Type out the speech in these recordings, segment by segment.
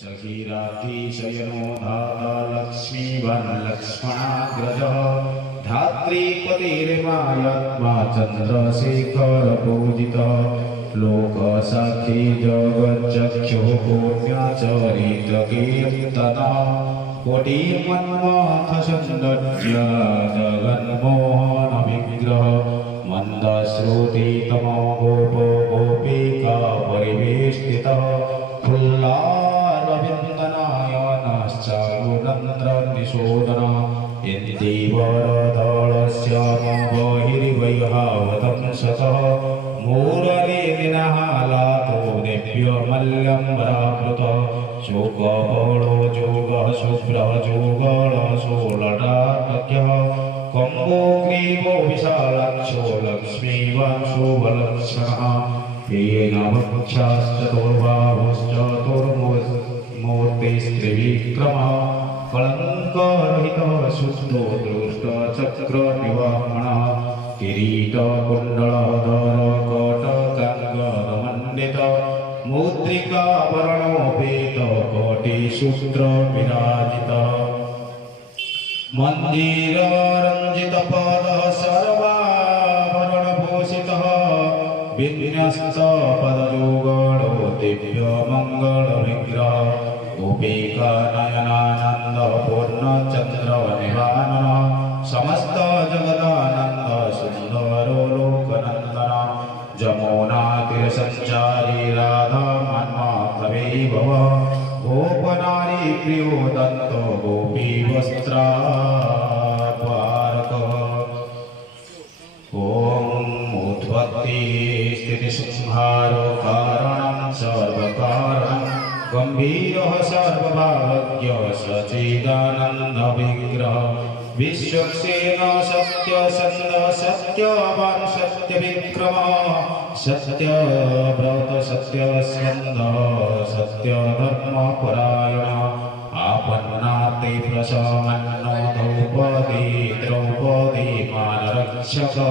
सखीराधी शयनो धाता लक्ष्मीवरलक्ष्मणाग्रजः धात्रीपतिर्मायात्मा चन्द्रशेखरपूजितः लोकसखी जगच्चक्षुः पुण्यचरित्रकीर्तनः कोटिमन्मथसंरज्य जगन्मोहनविग्रह मन्दश्रुतितमो गोपो गोपिका परिवेष्टितः फुल्लारविन्दनायनश्चारुरन्ध्रनिशोदनः इन्दीवरदलस्य बहिर्वैहावतंसतः मूरलीनिनहालातो दिव्यमल्यम्बरावृतः शोकबलो जोगः शुभ्रः जोगः सोलटाटक्यः कम्बोग्रीवो विशालाक्षो लक्ष्मीवंशोभलक्षणः येन वक्षाश्चतुर्बाहुश्चतुर्मूर्तिस्त्रिविक्रमः कलङ्करहितः शुद्धो दृष्टचक्रनिवामणः किरीटकुण्डलधरकटकङ्गदमण्डितः मुद्रिकाभरणोपेतः कोटिसूत्रविराजितः मञ्जीररञ्जितपदः सर्वाभरणभूषितः विन्यस्तपदयुगलो दिव्यमङ्गलविग्रहः गोपिकानयनानन्दः पूर्णचन्द्रनिवाननः समस्तजगदानन्दः सुन्दरो लोकनन्दनः जमुनातीरसञ्चारी राधामन्माधवैभवः गोपनारी प्रियो दत्तो गोपीवस्त्राद्वारकः ॐ उद्भक्ति स्थितिसंहारो कारणं सर्वकारणं गम्भीरः सर्वभावज्ञः सच्चिदानन्दविग्रहः विश्वक्सेन सत्यसन्धः सत्यवान् सत्यविक्रमः सत्यव्रत सत्यस्कन्दः सत्यधर्मपरायणः आपन्नाते प्रशमन्नो द्रौपदी द्रौपदी मानरक्षकः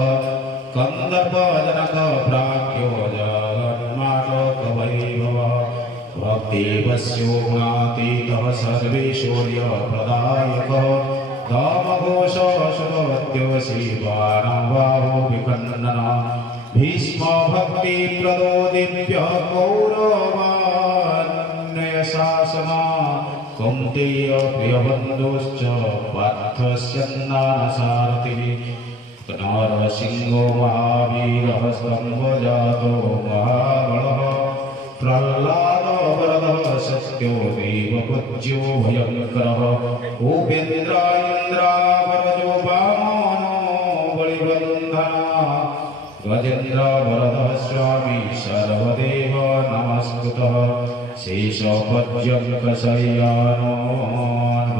कन्दर्पजनक प्राज्ञो जगन्मार्गवैभवः भक्तिवस्यो गुणातीतः सर्वेश्वर्यप्रदायकः दामघोषशतवद्योषी बाणबाहो विखण्डनः भीष्मो भक्तिप्रदो दिव्यः कौरवान्वयशासनः कौन्तेय प्रियबन्धुश्च पार्थस्यन्दानसारथिः नरसिंहो महावीरः स्तम्भजातो महाबलः प्रह्लादवरदः सत्यो देवपूज्यो भयङ्करः उपेन्द्रायन्द्रावरजो वामनो बलिबन्धनः गजेन्द्रवरदः स्वामी सर्वदेव नमस्कृतः शेषपर्यङ्कशय्यानो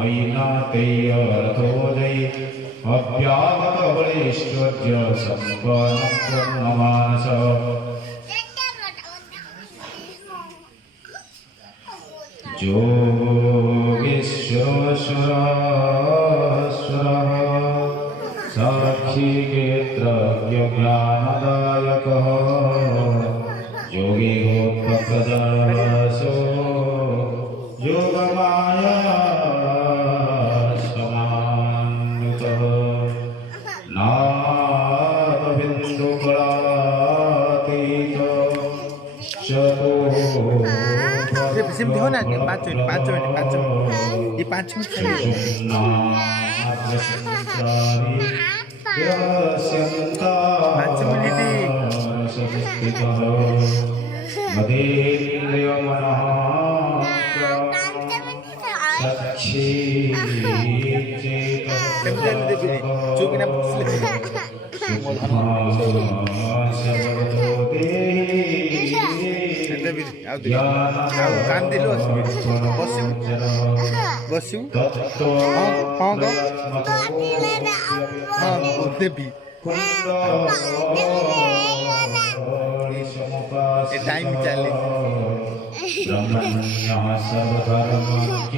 वैनातेयरथोदये अव्याहतबलेश्वर्य सम्पन्नमानसः योगेश्वरश्वरः साक्षिक्षेत्रज्ञानदायकः योगी गोत्पप्रदर्शो योगमाया समान्वितः नादबिन्दुकलातीत सिमटी हो ना 5 मिनट ये 5 मिनट चुकिना कांदिलो बसु हाँ देवी टाइम चले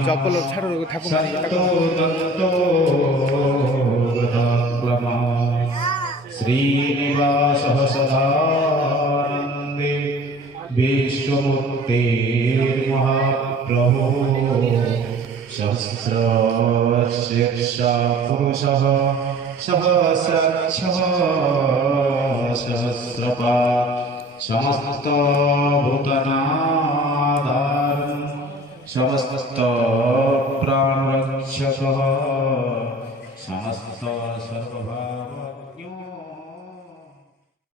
चप्पल छाड़ो ठाकुर श्रीनिवासः सदानन्दे विश्वमूर्तिर्महाप्रभु सहस्रशीर्षा पुरुषः सहस्राक्षः सहस्रपात् समस्तभूतनाधारं समस्तप्राणरक्षकः समस्त